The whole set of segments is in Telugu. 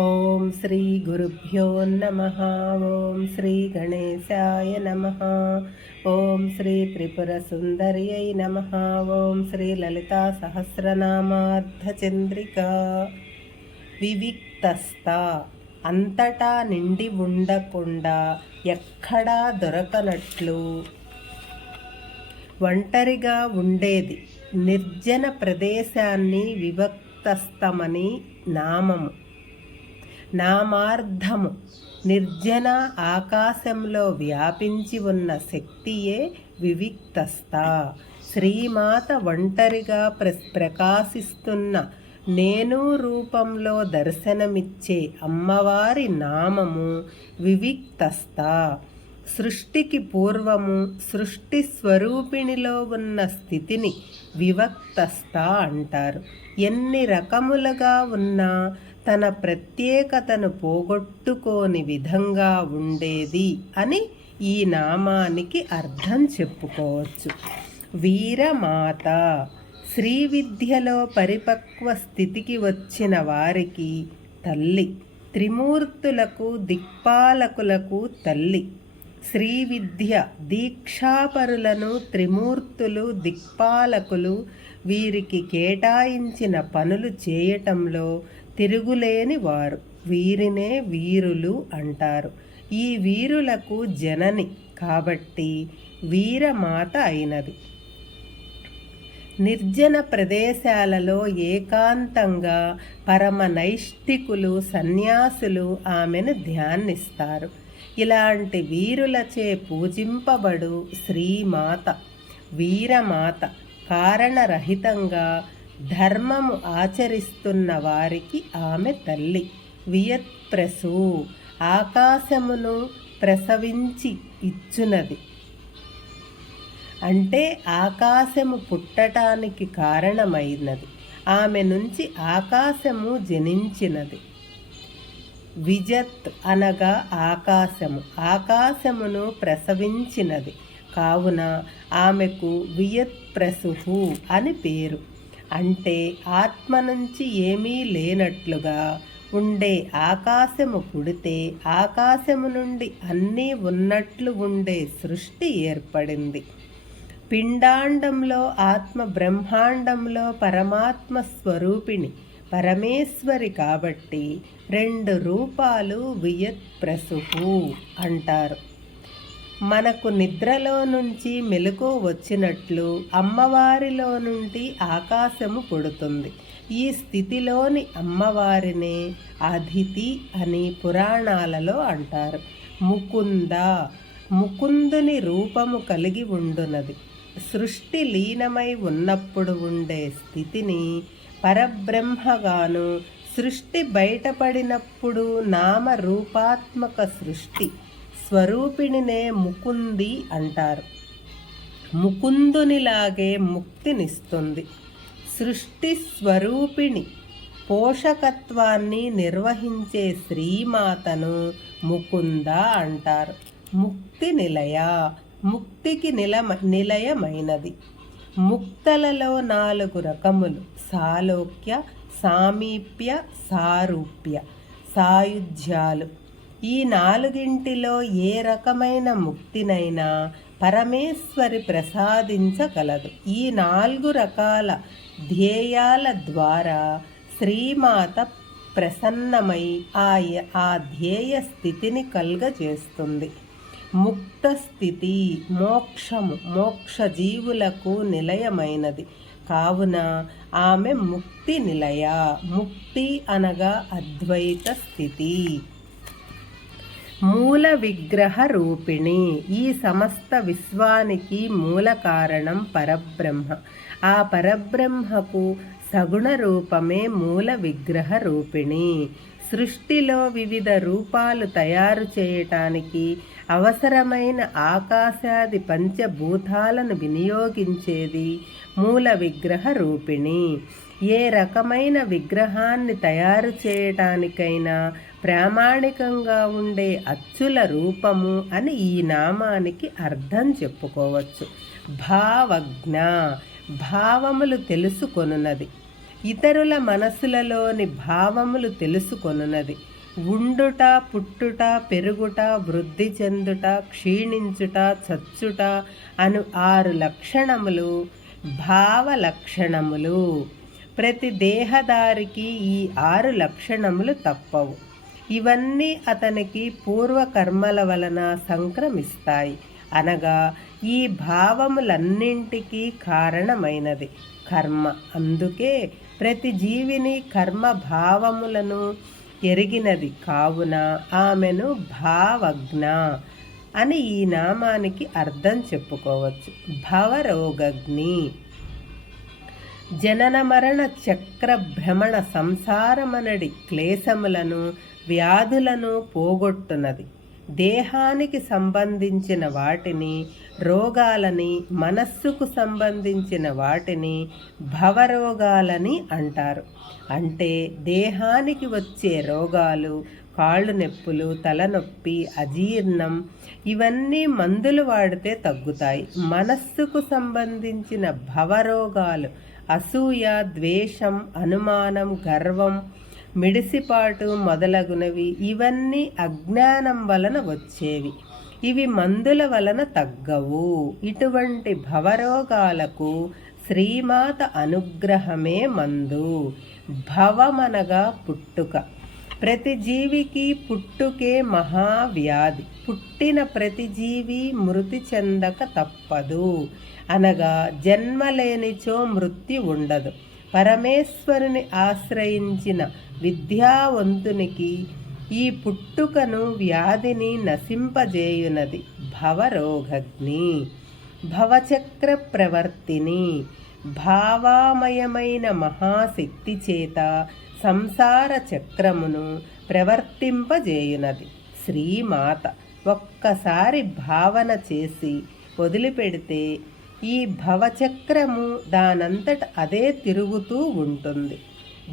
ఓం శ్రీ గురుభ్యో నమ. ఓం శ్రీ గణేశాయ నమ. ఓం శ్రీ త్రిపుర సుందర్యై నమ. ఓం శ్రీ లలితా సహస్రనామార్ధచంద్రిక వివిక్తస్త. అంతటా నిండి ఉండకుండా ఎక్కడా దొరకనట్లు. ఒంటరిగా ఉండేది నిర్జన ప్రదేశాన్ని వివక్తస్తమని నామము. నామార్థము నిర్జన ఆకాశంలో వ్యాపించి ఉన్న శక్తియే వివిక్తస్థ. శ్రీమాత ఒంటరిగా ప్ర ప్రకాశిస్తున్న నేను రూపంలో దర్శనమిచ్చే అమ్మవారి నామము వివిక్తస్థ. సృష్టికి పూర్వము సృష్టి స్వరూపిణిలో ఉన్న స్థితిని వివక్తస్థ అంటారు. ఎన్ని రకములుగా ఉన్నా తన ప్రత్యేకతను పోగొట్టుకోని విధంగా ఉండేది అని ఈ నామానికి అర్థం చెప్పుకోవచ్చు. వీరమాత శ్రీ విద్యలో పరిపక్వ స్థితికి వచ్చిన వారికి తల్లి త్రిమూర్తులకు దిక్పాలకులకు తల్లి శ్రీ విద్య దీక్షాపరులను త్రిమూర్తులు దిక్పాలకులు వీరికి కేటాయించిన పనులు చేయటంలో తిరుగులేని వారు. వీరినే వీరులు అంటారు. ఈ వీరులకు జనని కాబట్టి వీరమాత అయినది. నిర్జన ప్రదేశాలలో ఏకాంతంగా పరమ నైష్ఠికులు సన్యాసులు ఆమెను ధ్యానిస్తారు. ఇలాంటి వీరులచే పూజింపబడు శ్రీమాత వీరమాత కారణరహితంగా ధర్మము ఆచరిస్తున్న వారికి ఆమె తల్లి. వియత్ప్రసు ఆకాశమును ప్రసవించి ఇచ్చునది. అంటే ఆకాశము పుట్టటానికి కారణమైనది. ఆమె నుంచి ఆకాశము జనించినది. విజత్ అనగా ఆకాశము. ఆకాశమును ప్రసవించినది. కావున ఆమెకు వియత్ ప్రసుహు అని పేరు. అంటే ఆత్మ నుంచి ఏమీ లేనట్లుగా ఉండే ఆకాశము పుడితే ఆకాశము నుండి అన్నీ ఉన్నట్లు ఉండే సృష్టి ఏర్పడింది. పిండాండంలో ఆత్మ బ్రహ్మాండంలో పరమాత్మ స్వరూపిణి పరమేశ్వరి కాబట్టి రెండు రూపాలు వియత్ ప్రసుహు అంటారు. మనకు నిద్రలో నుంచి మెలకు వచ్చినట్లు అమ్మవారిలో నుండి ఆకాశము పుడుతుంది. ఈ స్థితిలోని అమ్మవారినే అదితి అని పురాణాలలో అంటారు. ముకుంద ముకుందుని రూపము కలిగి ఉండునది. సృష్టి లీనమై ఉన్నప్పుడు ఉండే స్థితిని పరబ్రహ్మగాను సృష్టి బయటపడినప్పుడు నామ రూపాత్మక సృష్టి స్వరూపిణినే ముకుంది అంటారు. ముకుందునిలాగే ముక్తినిస్తుంది. సృష్టి స్వరూపిణి పోషకత్వాన్ని నిర్వహించే శ్రీమాతను ముకుంద అంటారు. ముక్తి నిలయ ముక్తికి నిలమ నిలయమైనది. ముక్తలలో నాలుగు రకములు. సాలోక్య సామీప్య సారూప్య సాయుధ్యాలు. ఈ నాలుగింటిలో ఏ రకమైన ముక్తినైనా పరమేశ్వరి ప్రసాదించగలదు. ఈ నాలుగు రకాల ధ్యేయాల ద్వారా శ్రీమాత ప్రసన్నమై ఆ ఆ ధ్యేయ స్థితిని కలుగజేస్తుంది. ముక్త స్థితి మోక్షము మోక్ష జీవులకు నిలయమైనది. కావున ఆమె ముక్తి నిలయ ముక్తి అనగా అద్వైత స్థితి. మూల విగ్రహ రూపిణి ఈ సమస్త విశ్వానికి మూల కారణం పరబ్రహ్మ. ఆ పరబ్రహ్మకు సగుణ రూపమే మూల విగ్రహ రూపిణి సృష్టిలో వివిధ రూపాలు తయారు చేయటానికి అవసరమైన ఆకాశాది పంచభూతాలను వినియోగించేది మూల విగ్రహ రూపిణి ఏ రకమైన విగ్రహాన్ని తయారు చేయటానికైనా ప్రామాణికంగా ఉండే అచ్చుల రూపము అని ఈ నామానికి అర్థం చెప్పుకోవచ్చు. భావజ్ఞ భావములు తెలుసుకొనున్నది. ఇతరుల మనసులలోని భావములు తెలుసుకొనున్నది. ఉండుట పుట్టుట పెరుగుట వృద్ధి చెందుట క్షీణించుట చచ్చుట అను ఆరు లక్షణములు భావ లక్షణములు. ప్రతి దేహదారికి ఈ ఆరు లక్షణములు తప్పవు. ఇవన్నీ అతనికి పూర్వకర్మల వలన సంక్రమిస్తాయి. అనగా ఈ భావములన్నింటికీ కారణమైనది కర్మ. అందుకే ప్రతి జీవిని కర్మ భావములను ఎరిగినది కావున ఆమెను భావజ్ఞ అని ఈ నామానికి అర్థం చెప్పుకోవచ్చు. భవరోగగ్ని జనన మరణ చక్ర భ్రమణ సంసారమనడి క్లేశములను వ్యాధులను పోగొట్టునది. దేహానికి సంబంధించిన వాటిని రోగాలని మనస్సుకు సంబంధించిన వాటిని భవరోగాలని అంటారు. అంటే దేహానికి వచ్చే రోగాలు కాళ్ళు నొప్పులు తలనొప్పి అజీర్ణం ఇవన్నీ మందులు వాడితే తగ్గుతాయి. మనస్సుకు సంబంధించిన భవరోగాలు అసూయ ద్వేషం అనుమానం గర్వం మిడిసిపాటు మొదలగునవి ఇవన్నీ అజ్ఞానం వలన వచ్చేవి. ఇవి మందుల వలన తగ్గవు. ఇటువంటి భవరోగాలకు శ్రీమాత అనుగ్రహమే మందు. భవమనగా పుట్టుక. ప్రతి జీవికి పుట్టుకే మహావ్యాధి. పుట్టిన ప్రతి జీవి మృతి చెందక తప్పదు. అనగా జన్మలేనిచో మృత్యు ఉండదు. పరమేశ్వరుని ఆశ్రయించిన విద్యావంతునికి ఈ పుట్టుకను వ్యాధిని నశింపజేయునది భవరోగగ్ని భవచక్ర ప్రవర్తిని భావామయమైన మహాశక్తి చేత సంసార చక్రమును ప్రవర్తింపజేయునది. శ్రీమాత ఒక్కసారి భావన చేసి వదిలిపెడితే ఈ భవచక్రము దానంతట అదే తిరుగుతూ ఉంటుంది.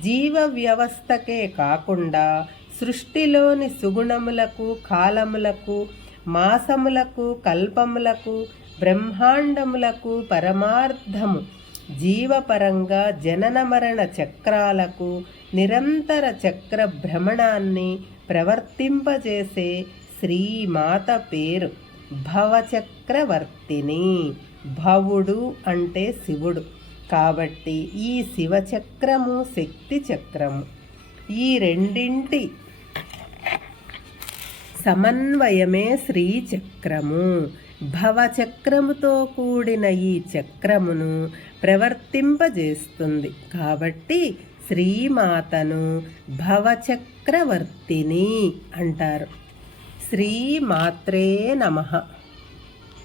జీవ వ్యవస్థకే కాకుండా సృష్టిలోని సుగుణములకు కాలములకు మాసములకు కల్పములకు బ్రహ్మాండములకు పరమార్థము జీవపరంగా జనన మరణ చక్రాలకు నిరంతర చక్ర భ్రమణాన్ని ప్రవర్తింపజేసే శ్రీమాత పేరు భవచక్రవర్తిని. భవుడు అంటే శివుడు. కాబట్టి ఈ శివచక్రము శక్తి చక్రము. ఈ రెండింటి సమన్వయమే శ్రీచక్రము. భవచక్రముతో కూడిన ఈ చక్రమును ప్రవర్తింపజేస్తుంది. కాబట్టి శ్రీమాతను భవచక్రవర్తిని అంటారు. శ్రీమాత్రే నమ.